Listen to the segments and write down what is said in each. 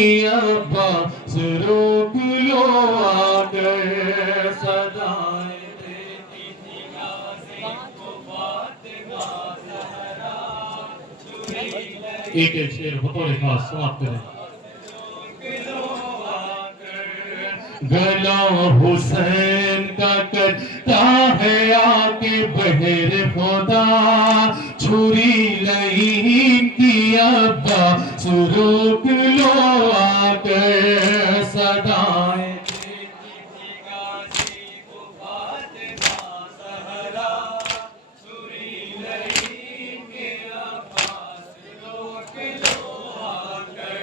کی عباس روک لو آ کر صدائیں دیتی تھی غازی کو فاطمہ زہرا ایک ایک شعر بطور خاص سماعت کریں گلا حسین کا کٹتا ہے آ کے بہر خدا چھری لئین کی عباس روک لو آ کر صدائیں دیتی تھی غازی کو فاطمہ زہرا چھری لئین کی عباس روک لو آ کر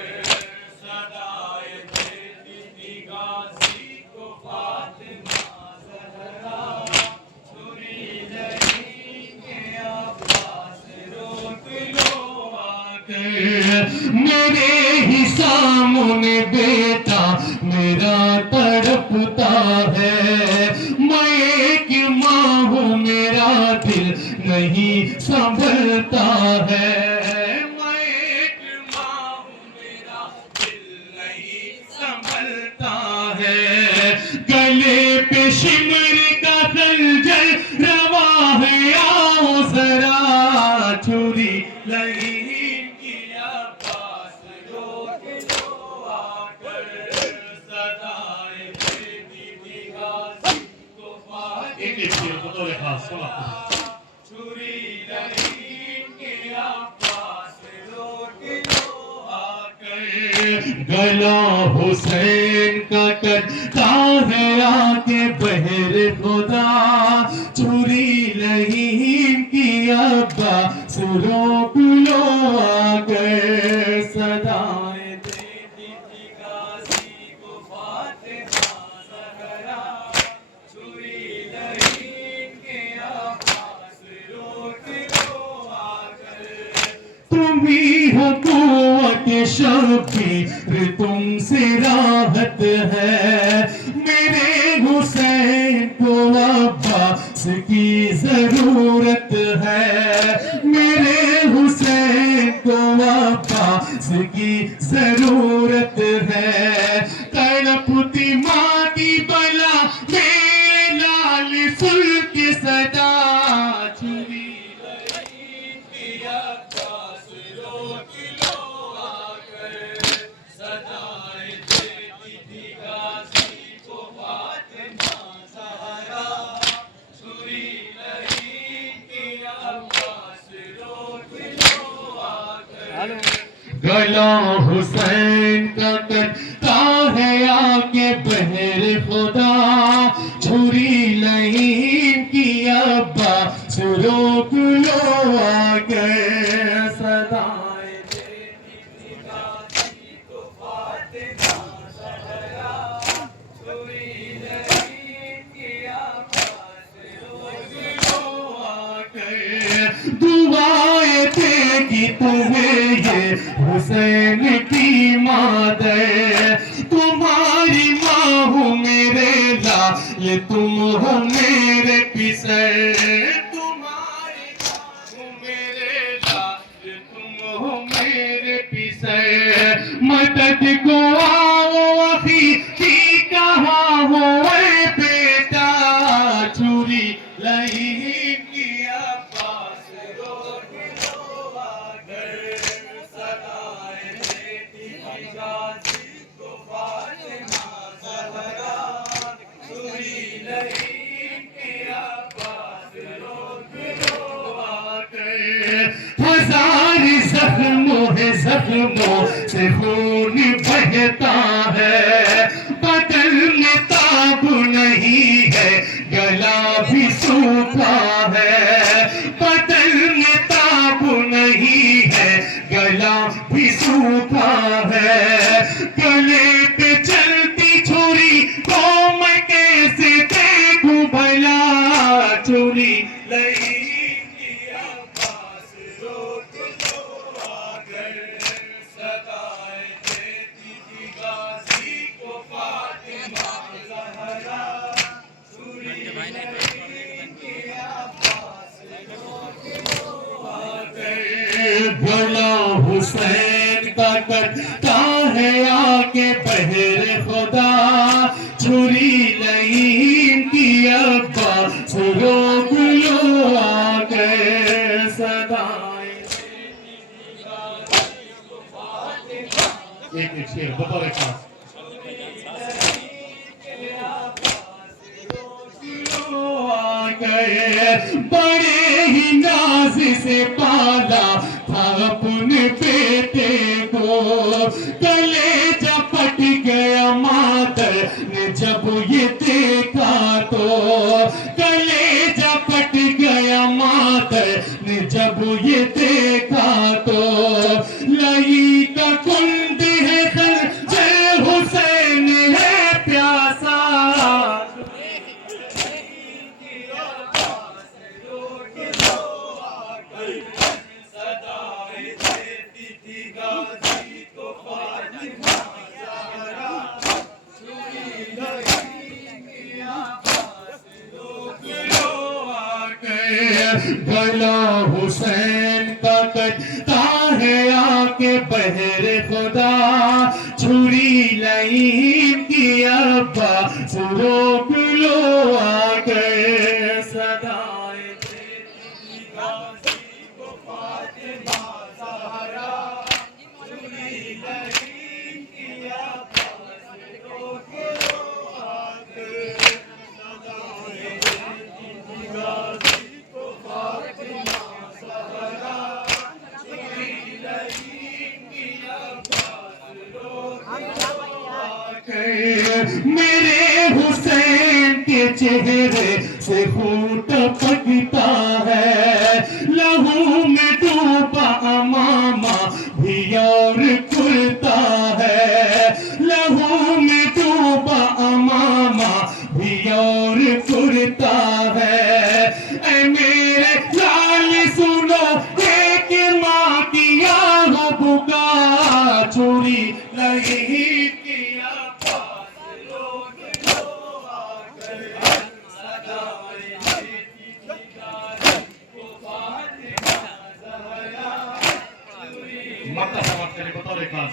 صدائیں دیتی تھی غازی کو فاطمہ زہرا چھری لئین کی عباس روک لو آ کر میرے ہی سامنے بیٹا میرا تڑپتا ہے میں ایک ماں ہوں میرا دل نہیں سنبھلتا ہے میں ایک ماں ہوں میرا دل نہیں سنبھلتا ہے گلے پہ شمر کا خنجر روا ہے آؤ ذرا چھری لئین کی عباس روک لو آ کر صدائیں دیتی تھی غازی کو فاطمہ چھری لئین کی عباس روک لو آ کر گلا حسین کا کٹتا ہے آ کے بہر خدا چھری لئین کی عباس روک لو آ کر صدائیں دیتی تھی غازی کو فاطمہ زہرا چھری لئین کی عباس روک لو آ کر تم ہی ہو قوت شبیر تم سے راحت ہے میرے حسین کو عباس کی ضرورت ہے میرے حسین کو عباس کی ضرورت ہے تڑپتی ماں کی بلا میرے لال سن کے صدا چھری لئین کی عباس روک لو آ کر صدائیں دیتی تھی غازی کو فاطمہ زہرا چھری لئین کی عباس روک لو آ کر گلا حسین کا کٹتا ہے آ کے بہر خدا چھری لئین کی عباس روک لو آ کر صدائیں دیتی تھی غازی کو فاطمہ زہرا چھری لئین کی عباس روک لو آ کر دعائیں دے گی تمہیں یہ حسین کی مادر تمہاری ماں ہوں میرے لال تم ہو میرے پسر تمہاری ماں ہوں میرے لال تم ہو میرے پسر مدد کو آؤ ابھی کی کہاں ہو اے بیٹا چھری لئین کی عباس روک لو آ کر صدائیں دیتی تھی غازی کو فاطمہ زہرا چھری لئین کی عباس روک لو آ کر ہزار زخموں ہے زخموں سے خون بہتا ہے بدن میں تاب نہیں ہے گلا بھی سوکھا ہے بدن میں تاب نہیں ہے گلا بھی سوکھا ہے گلے پہ چلتی چھری تو میں کیسے دیکھوں بھلا چھری لئین کی عباس روک لو آ کر صدائیں دیتی تھی غازی کو فاطمہ زہرا چھری لئین کی عباس روک لو آ کر گلا حسین کا کٹتا ہے کے بہر خدا چھری لئیم کی عباس روک لو آ گئے صدائیں ایک شیر بطور خاص بڑے ہی ناز سے پالا تھا اپنے بیٹے کو کلیجہ پھٹ گیا مادر نے جب یہ دیکھا تو کلیجہ پھٹ گیا مادر نے جب یہ دیکھا تو لئی کا کند ہے خنجر حسین ہے پیاسا گلا حسین کا کٹتا ہے آ کے بہر خدا چھری لئیم کی عباس روک لو آ گئے صدائیں دیتی غازی کو فاطمہ زہرا چھری لئیم کی عباس روک لو آ گئے صدائیں دیتی غازی میرے حسین کے چہرے سے خون ٹپکتا ہے لہو میں ڈوبا امامہ بھی اور کرتا ہے لہو میں ڈوبا امامہ بھی اور کرتا ہے اے میرے لال سنو ایک ماں کیا ہو بکا چھری لئی مطلب سمجھ کریں بطور خاص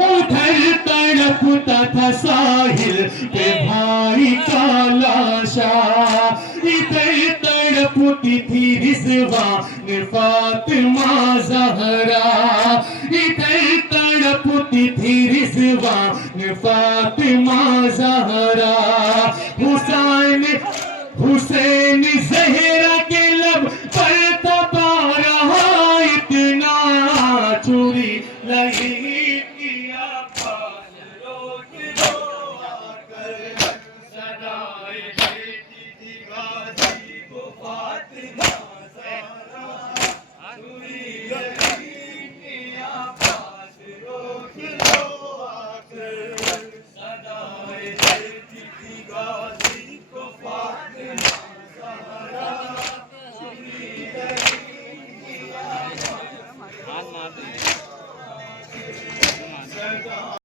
ادھر تڑپتا تھا ساحل پہ بھائی کا لاشا ادھر تڑپتی تھی رضوان فاطمہ زہرا ادھر تڑپتی تھی رضوان فاطمہ